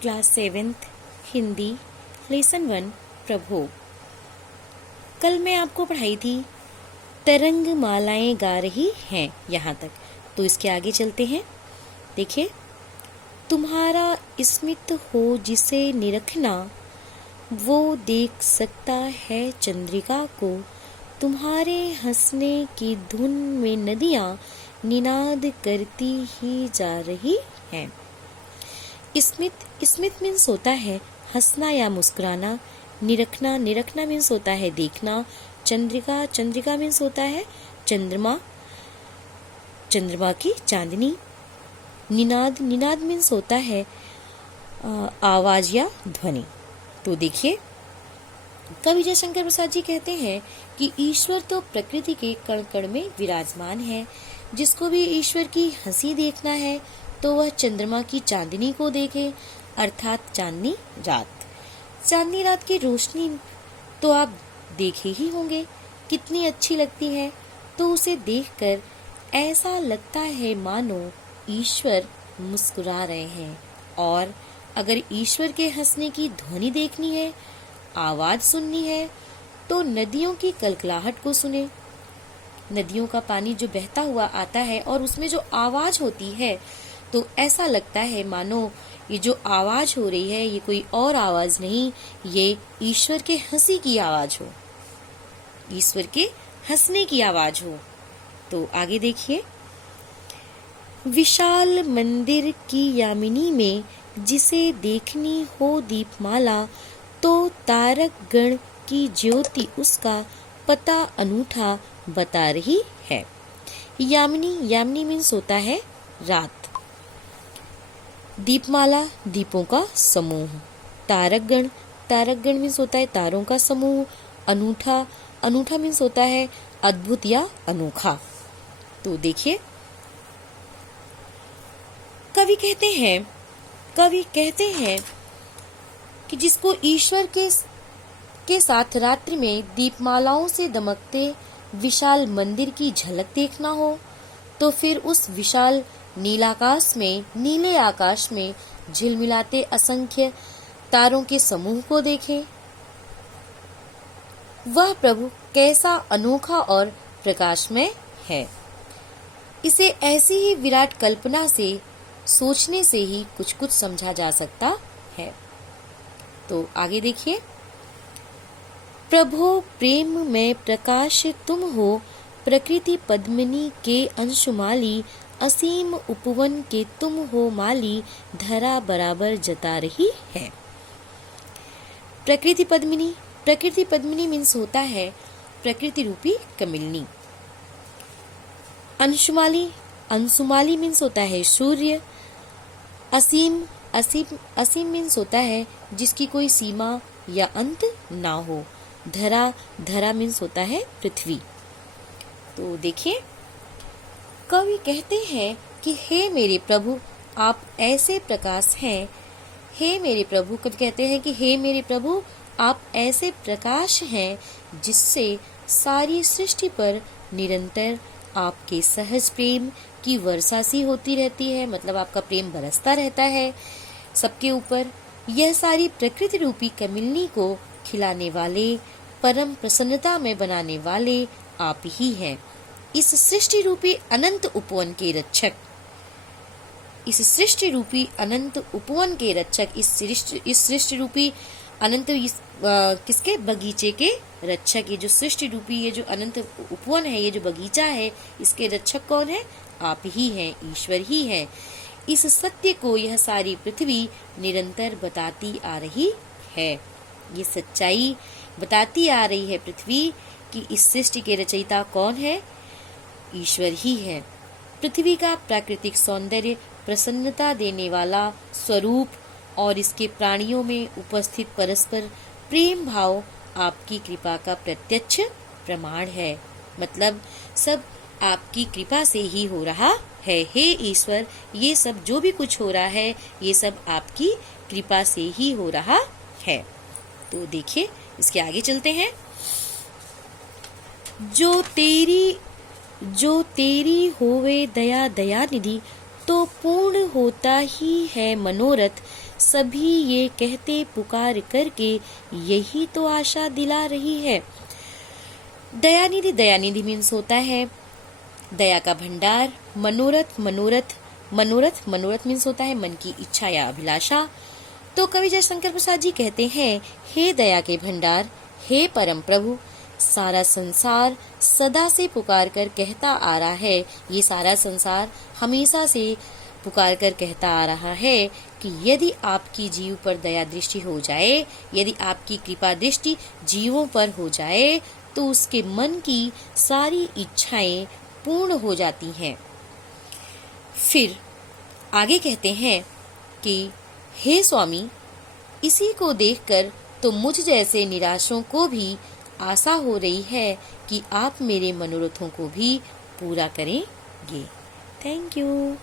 Class 7th Hindi lesson 1 प्रभो। कल मैं आपको पढ़ाई थी तरंग मालाएं गा रही हैं यहाँ तक। तो इसके आगे चलते हैं। देखिए, तुम्हारा स्मित हो जिसे निरखना, वो देख सकता है चंद्रिका को। तुम्हारे हंसने की धुन में नदियाँ निनाद करती ही जा रही हैं। स्मित मीन्स होता है हंसना या मुस्कुराना। निरखना मीन्स होता है देखना। चंद्रिका मीन्स होता है चंद्रमा की चांदनी। निनाद मीन्स होता है आवाज या ध्वनि। तो देखिए, कवि जयशंकर प्रसाद जी कहते हैं कि ईश्वर तो प्रकृति के कण कण में विराजमान है। जिसको भी ईश्वर की हंसी देखना है तो वह चंद्रमा की चांदनी को देखे, अर्थात चांदनी रात की रोशनी तो आप देखे ही होंगे कितनी अच्छी लगती है। तो उसे देखकर ऐसा लगता है मानो ईश्वर मुस्कुरा रहे हैं। और अगर ईश्वर के हंसने की ध्वनि देखनी है, आवाज सुननी है, तो नदियों की कलकलाहट को सुने। नदियों का पानी जो बहता हुआ आता है और उसमें जो आवाज होती है, तो ऐसा लगता है मानो ये जो आवाज हो रही है ये कोई और आवाज नहीं, ये ईश्वर के हंसी की आवाज हो, ईश्वर के हंसने की आवाज हो। तो आगे देखिए, विशाल मंदिर की यामिनी में जिसे देखनी हो दीपमाला, तो तारक गण की ज्योति उसका पता अनूठा बता रही है। यामिनी मीन्स होता है रात। दीपमाला दीपों का समूह। तारक गण मीन्स होता है तारों का समूह। अनूठा मीन्स होता है अद्भुत या अनोखा। तो देखिए, कवि कहते हैं कि जिसको ईश्वर के साथ रात्रि में दीपमालाओं से दमकते विशाल मंदिर की झलक देखना हो, तो फिर उस विशाल नीले आकाश में झिलमिलाते असंख्य तारों के समूह को देखें। वह प्रभु कैसा अनोखा और प्रकाशमय है। इसे ऐसी ही विराट कल्पना से सोचने से ही कुछ समझा जा सकता है। तो आगे देखिए, प्रभो प्रेम में प्रकाश तुम हो, प्रकृति पद्मिनी के अंशुमाली, असीम उपवन के तुम हो माली, धरा बराबर जता रही है। प्रकृति पद्मिनी मीन्स होता है प्रकृति रूपी कमलिनी। अंशुमाली मीन्स होता है सूर्य। असीम मीन्स होता है जिसकी कोई सीमा या अंत ना हो। धरा मीन्स होता है पृथ्वी। तो देखिए, कवि कहते हैं कि हे मेरे प्रभु आप ऐसे प्रकाश हैं। हे मेरे प्रभु, कवि कहते हैं कि हे मेरे प्रभु आप ऐसे प्रकाश हैं जिससे सारी सृष्टि पर निरंतर आपके सहज प्रेम की वर्षा सी होती रहती है। मतलब आपका प्रेम बरसता रहता है सबके ऊपर। यह सारी प्रकृति रूपी कमलिनी को खिलाने वाले, परम प्रसन्नता में बनाने वाले आप ही हैं। इस सृष्टि रूपी अनंत उपवन के रक्षक, इस सृष्टि रूपी अनंत किसके बगीचे के रक्षक। ये जो सृष्टि रूपी ये जो अनंत उपवन है, ये जो बगीचा है, इसके रक्षक कौन है? आप ही हैं, ईश्वर ही है। इस सत्य को यह सारी पृथ्वी निरंतर बताती आ रही है। ये सच्चाई बताती आ रही है पृथ्वी कि इस सृष्टि के रचयिता कौन है? ईश्वर ही है। पृथ्वी का प्राकृतिक सौंदर्य, प्रसन्नता देने वाला स्वरूप और इसके प्राणियों में उपस्थित परस्पर प्रेम भाव आपकी कृपा का प्रत्यक्ष प्रमाण है। मतलब सब आपकी कृपा से ही हो रहा है। हे ईश्वर, ये सब जो भी कुछ हो रहा है ये सब आपकी कृपा से ही हो रहा है। तो देखिए, इसके आगे चलते हैं। जो तेरी होवे दया निधि, तो पूर्ण होता ही है मनोरथ। सभी ये कहते पुकार करके यही तो आशा दिला रही है। दयानिधि, दयानिधि मीन्स होता है दया का भंडार। मनोरथ, मनोरथ, मनोरथ, मनोरथ मीन्स होता है मन की इच्छा या अभिलाषा। तो कवि जयशंकर प्रसाद जी कहते हैं, हे दया के भंडार, हे परम प्रभु, सारा संसार सदा से पुकार कर कहता आ रहा है, ये सारा संसार हमेशा से पुकार कर कहता आ रहा है कि यदि आपकी जीव पर दया दृष्टि हो जाए, यदि आपकी कृपा दृष्टि जीवों पर हो जाए, तो उसके मन की सारी इच्छाएं पूर्ण हो जाती हैं। फिर आगे कहते हैं कि हे स्वामी, इसी को देखकर तो मुझ जैसे निराशों को भी आशा हो रही है कि आप मेरे मनोरथों को भी पूरा करेंगे। Thank you.